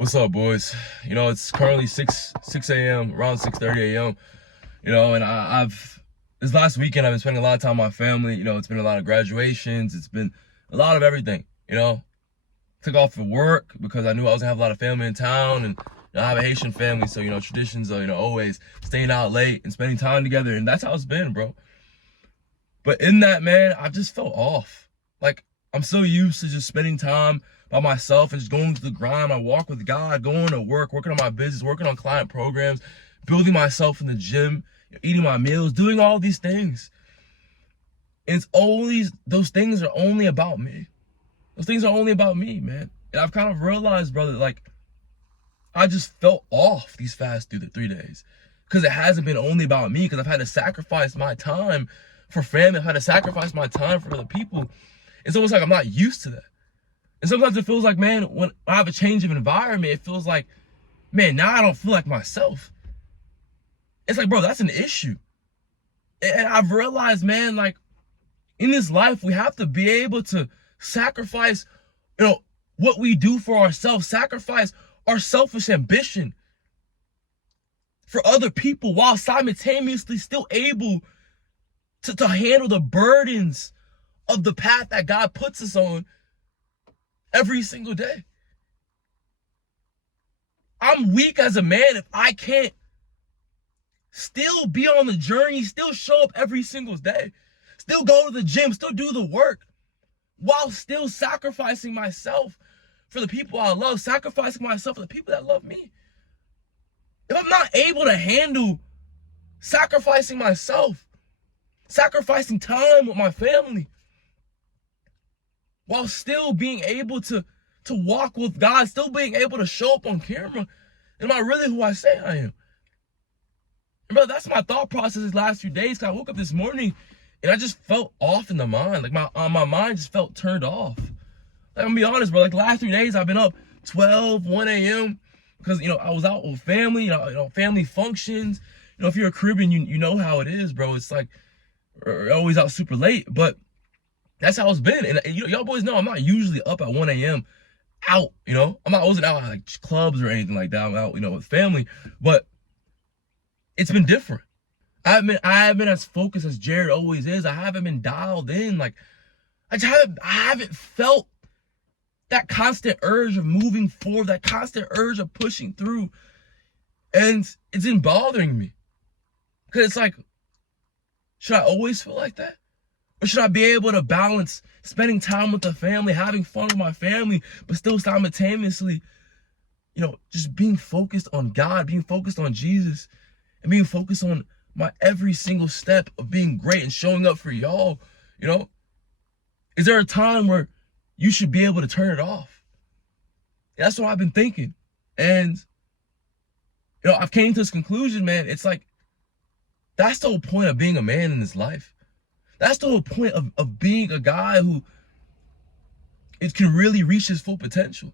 What's up, boys? It's currently 6 a.m., around 6:30 a.m. And I've this last weekend I've been spending a lot of time with my family. It's been a lot of graduations. It's been a lot of everything. Took off for work because I knew I was gonna have a lot of family in town, and I have a Haitian family, so traditions are always staying out late and spending time together, and that's how it's been, bro. But in that, man, I just felt off. Like, I'm so used to just spending time by myself and just going to the grind. I walk with God, going to work, working on my business, working on client programs, building myself in the gym, eating my meals, doing all these things. And those things are only about me. Those things are only about me, man. And I've kind of realized, brother, like, I just felt off these past 3 days. Because it hasn't been only about me, because I've had to sacrifice my time for family. I've had to sacrifice my time for other people. It's almost like I'm not used to that. And sometimes it feels like, man, when I have a change of environment, it feels like, man, now I don't feel like myself. It's like, bro, that's an issue. And I've realized, man, like, in this life, we have to be able to sacrifice, what we do for ourselves, sacrifice our selfish ambition for other people while simultaneously still able to handle the burdens of the path that God puts us on every single day. I'm weak as a man if I can't still be on the journey, still show up every single day, still go to the gym, still do the work, while still sacrificing myself for the people I love, sacrificing myself for the people that love me. If I'm not able to handle sacrificing myself, sacrificing time with my family, while still being able to walk with God, still being able to show up on camera, am I really who I say I am? And brother, that's my thought process these last few days. Cause I woke up this morning and I just felt off in the mind. Like my mind just felt turned off. Like, I'm gonna be honest, bro. Like, the last 3 days I've been up 12, 1 a.m. because I was out with family, family functions. If you're a Caribbean, you know how it is, bro. It's like we're always out super late, but that's how it's been. And y'all boys know I'm not usually up at 1 a.m. out, I wasn't out at like clubs or anything like that. I'm out, with family, but it's been different. I haven't been as focused as Jared always is. I haven't been dialed in. Like, I haven't felt that constant urge of moving forward, that constant urge of pushing through. And it's been bothering me. Because it's like, should I always feel like that? Or should I be able to balance spending time with the family, having fun with my family, but still simultaneously, just being focused on God, being focused on Jesus, and being focused on my every single step of being great and showing up for y'all, Is there a time where you should be able to turn it off? That's what I've been thinking. And, I've came to this conclusion, man. It's like, that's the whole point of being a man in this life. That's the whole point of being a guy who can really reach his full potential.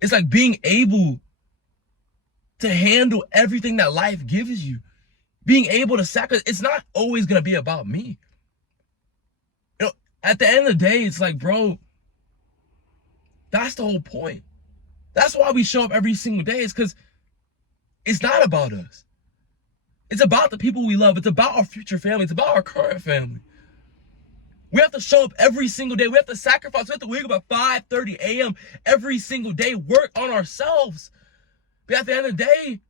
It's like being able to handle everything that life gives you. Being able to sacrifice. It's not always going to be about me. At the end of the day, it's like, bro, that's the whole point. That's why we show up every single day. It's because it's not about us. It's about the people we love. It's about our future family. It's about our current family. We have to show up every single day. We have to sacrifice. We have to wake up at 5:30 a.m. every single day, work on ourselves. But at the end of the day,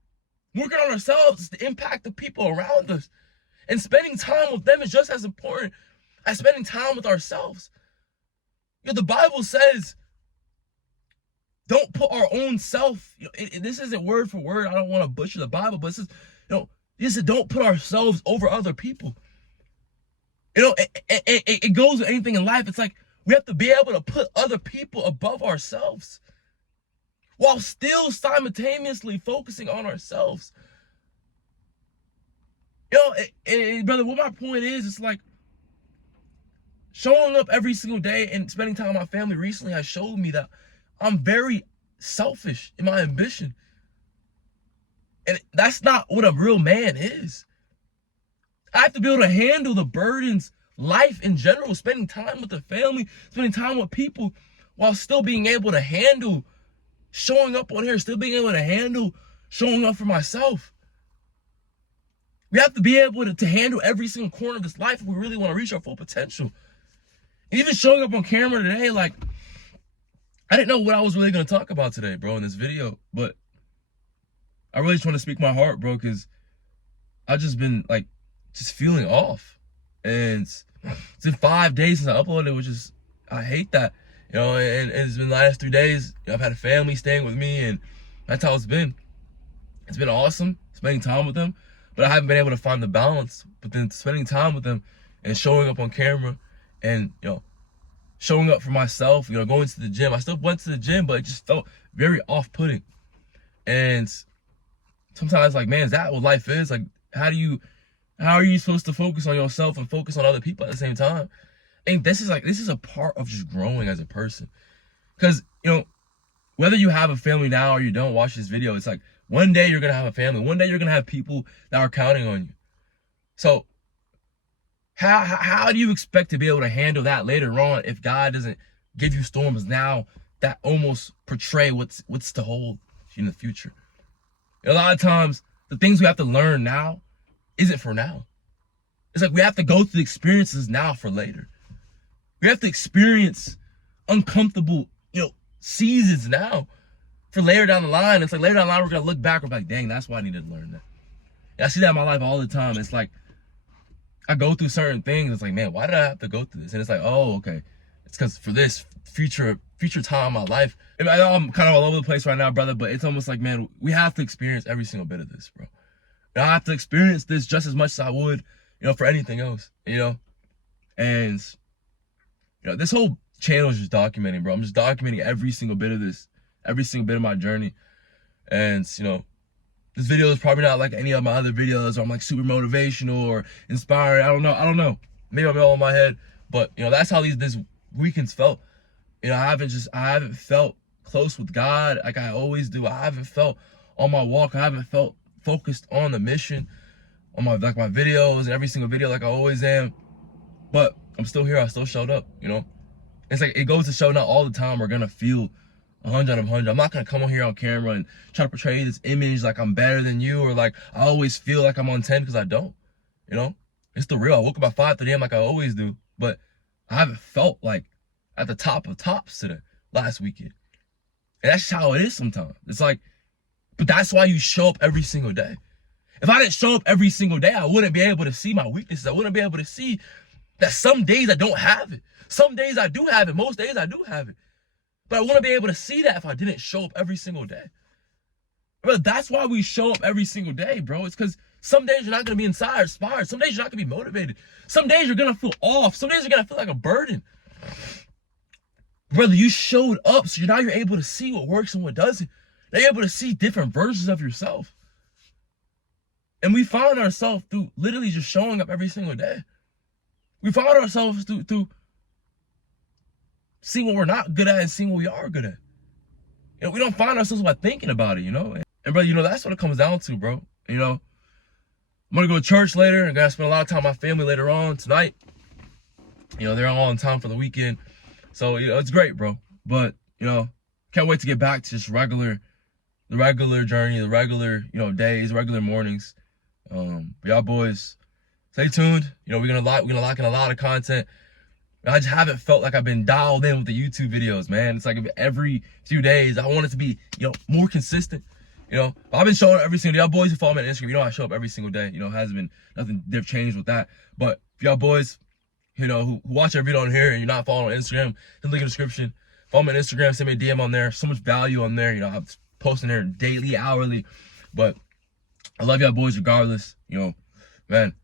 working on ourselves is to impact the people around us. And spending time with them is just as important as spending time with ourselves. The Bible says, don't put our own self, this isn't word for word. I don't want to butcher the Bible, but it says, this is, don't put ourselves over other people. It goes with anything in life. It's like we have to be able to put other people above ourselves while still simultaneously focusing on ourselves. Brother, what my point is, it's like showing up every single day and spending time with my family recently has showed me that I'm very selfish in my ambition. And that's not what a real man is. I have to be able to handle the burdens, life in general, spending time with the family, spending time with people, while still being able to handle showing up on here, still being able to handle showing up for myself. We have to be able to handle every single corner of this life if we really want to reach our full potential. And even showing up on camera today, like, I didn't know what I was really going to talk about today, bro, in this video. But I really just want to speak my heart, bro, because I've just been, like, just feeling off. And it's been 5 days since I uploaded, which is, I hate that. You know, and it's been the last 3 days. You know, I've had a family staying with me, and that's how it's been. It's been awesome spending time with them, but I haven't been able to find the balance. But then spending time with them and showing up on camera and, you know, showing up for myself, you know, going to the gym. I still went to the gym, but it just felt very off-putting. And sometimes, like, man, is that what life is? Like, how are you supposed to focus on yourself and focus on other people at the same time? And this is a part of just growing as a person. Because, you know, whether you have a family now or you don't, watch this video, it's like one day you're going to have a family. One day you're going to have people that are counting on you. So how do you expect to be able to handle that later on if God doesn't give you storms now that almost portray what's to hold in the future? A lot of times, the things we have to learn now isn't for now. It's like we have to go through the experiences now for later. We have to experience uncomfortable, you know, seasons now for later down the line. It's like later down the line, we're going to look back, we're like, dang, that's why I needed to learn that. And I see that in my life all the time. It's like, I go through certain things. It's like, man, why did I have to go through this? And it's like, oh, okay. It's because for this future time in my life. And I know I'm kind of all over the place right now, brother, but it's almost like, man, we have to experience every single bit of this, bro. And I have to experience this just as much as I would, you know, for anything else, you know? And, you know, this whole channel is just documenting, bro. I'm just documenting every single bit of this, every single bit of my journey. And, you know, this video is probably not like any of my other videos where I'm like super motivational or inspiring. I don't know. Maybe I'm all in my head, but you know, that's how this weekends felt. You know, I haven't felt close with God like I always do. I haven't felt on my walk. I haven't felt focused on the mission, on my videos and every single video like I always am. But I'm still here. I still showed up, you know? It's like, it goes to show not all the time we're gonna feel 100 out of 100. I'm not gonna come on here on camera and try to portray this image like I'm better than you or like I always feel like I'm on 10 because I don't, you know? It's the real. I woke up at 5 a.m. like I always do, but I haven't felt like at the top of tops today, last weekend. And that's just how it is sometimes. It's like, but that's why you show up every single day. If I didn't show up every single day, I wouldn't be able to see my weaknesses. I wouldn't be able to see that some days I don't have it. Some days I do have it. Most days I do have it. But I want to be able to see that if I didn't show up every single day. Bro, that's why we show up every single day, bro. It's because some days you're not going to be inspired. Some days you're not going to be motivated. Some days you're going to feel off. Some days you're going to feel like a burden. Brother, you showed up, so now you're able to see what works and what doesn't. Now you're able to see different versions of yourself. And we find ourselves through literally just showing up every single day. We find ourselves through seeing what we're not good at and seeing what we are good at. You know, we don't find ourselves by thinking about it, you know? And bro, you know, that's what it comes down to, bro. You know, I'm gonna go to church later and gotta spend a lot of time with my family later on tonight. You know, they're all in time for the weekend. So, you know, it's great, bro. But, you know, can't wait to get back to just the regular journey, the regular, you know, days, regular mornings. But y'all boys, stay tuned. You know, we're gonna lock in a lot of content. I just haven't felt like I've been dialed in with the YouTube videos, man. It's like every few days, I want it to be, you know, more consistent. You know, I've been showing up every single day. Y'all boys who follow me on Instagram, you know I show up every single day. You know, hasn't been nothing changed with that. But if y'all boys, you know, who watch every video on here and you're not following on Instagram, hit the link in the description. Follow me on Instagram, send me a DM on there. So much value on there. You know, I'm posting there daily, hourly. But I love y'all boys regardless. You know, man.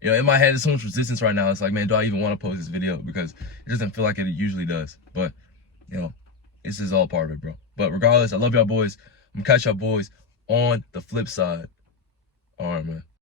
You know, in my head, there's so much resistance right now. It's like, man, do I even want to post this video? Because it doesn't feel like it usually does. But, you know, this is all part of it, bro. But regardless, I love y'all boys. I'm going to catch y'all boys on the flip side. All right, man.